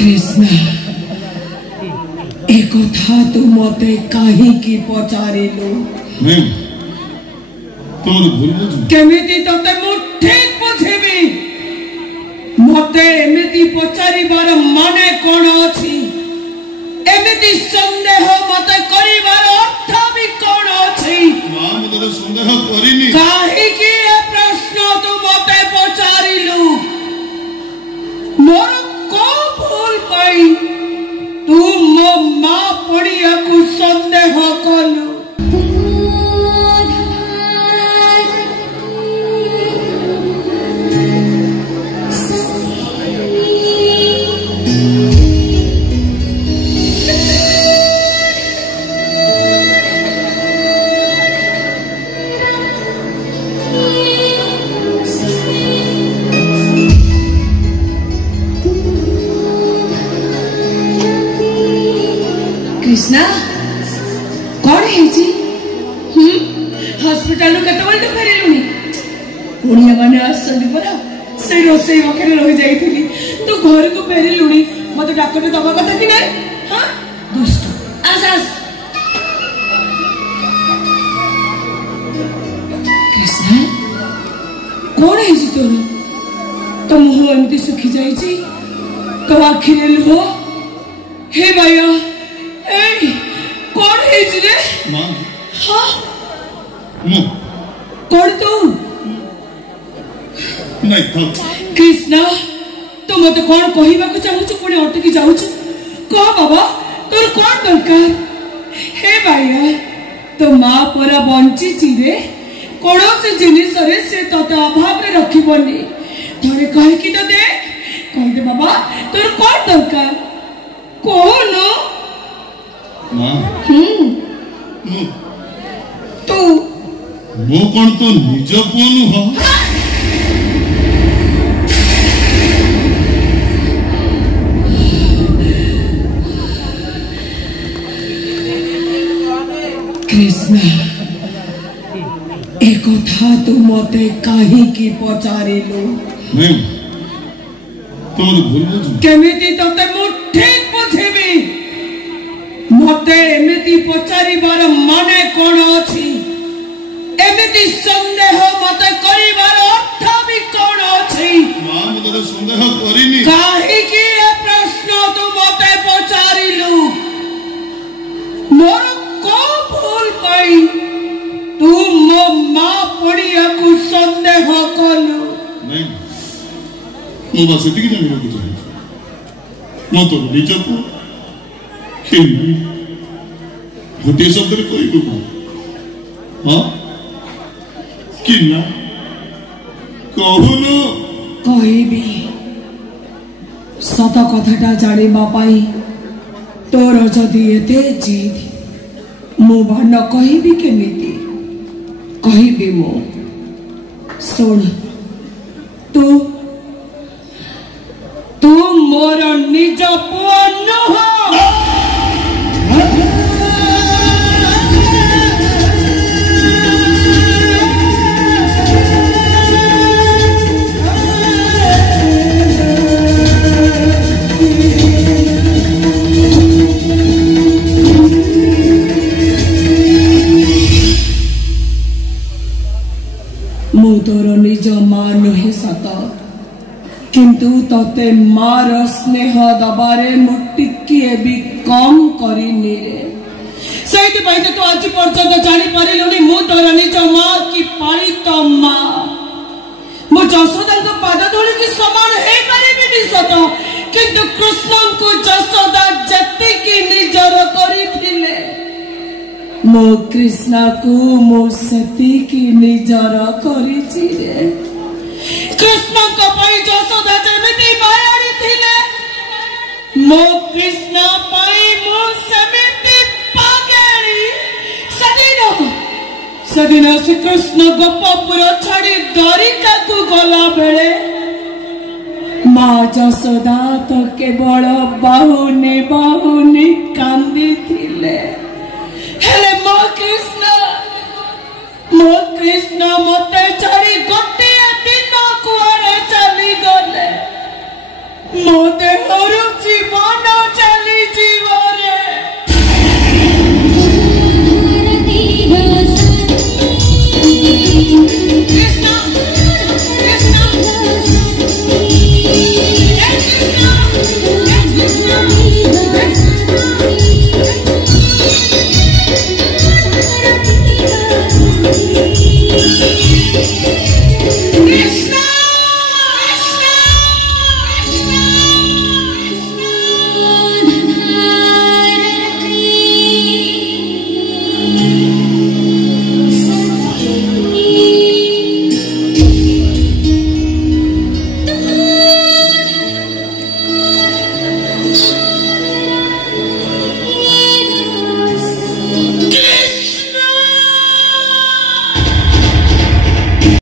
कृष्ण एक कथा तू मते कहीं की पचारिलु नहीं तोर भूल बुझ केमिति तते मु ठीक बुझेबी मते एमिति पचारिबार माने कोन अछि एमिति संदेह मते करिबार अर्थ भी कोन अछि मां मते संदेह करिनी काहे की ए प्रश्न तू मते पचारिलु मोर को भूल पाई तू मो मां पड़िया को संदेह कलु कृष्णा कौन है जी हॉस्पिटल नु केते बल्ट फेरिलुनी कोनिया माने आसली परा से रोसे वखरे रहि जाईथिली तो घर को फेरिलुनी मते डॉक्टर दबा कथा कि नै हां दुष्ट आसास कृष्णा कौन है जी तोर तो मुंह एमती सुखी जाई छी तो आखिर लो हे भैया ए कौन है जी रे मां हां मु कौन तू नहीं था कृष्णा तू मते कौन कहिबा को चाहू छु पुणे अटकी जाऊ छु कह बाबा तोर कौन दरकार हे भैया तो मां परा बंची छि रे कोन से जिनिस रे से तते अभाव रे रखिबनी थोड़े कह की तो देख कह दे बाबा तोर कौन दरकार कौन मां मु तू मो कोन तो निज कोन हो कृष्णा एक कथा तू मते कहीं की पचारिलु नहीं तोर भूल बुझ केमिति तते मु ठीक बुझेबी मते एमिति पचारिबार माने कोन अछि एमिति संदेह मते करिबार अर्थ भी कोन अछि मां मते संदेह करिनी काहे की ए प्रश्न तू मते पचारिलु मोर को भूल पाई तू मो मां पड़िया को संदेह कलु नहीं मु बस एतिकी जानिबो को चाहे मो तो निज को कि गोटे शब्द रे कहि को हां कि ना कहूनु कहबी सत कथाटा जानिबा पाई तोर जदि एते जिद मो भान कहबी केमिति कहबी मो सुन तू मोर निज पुआ नह मु तोर निज मां नहे सत किंतु तते मार स्नेह दबारे मु टिकिए भी कम करिनी रे सहित भाई तो आज पर्यंत जानी पारिलुनी मु तोर निज मां की पालित मां मु जशोदा को पाद धूली की समान हे परिबिनी सत किंतु कृष्ण को जशोदा जति की निजर करिथिले मो कृष्ण को मो सती की निजर करिछि रे कृष्ण को पाई जशोदा जेमिति मायारी थिले मो कृष्ण पाई मो समिति पागेली सदिन से कृष्ण गोपपुर छाड़ी द्वारिका को गला बेले मां जशोदा तो केवल बाहुनी कांदी थिले हेले मो कृष्ण मते छाड़ी गोटे दिन कुआरे चली गले मो देह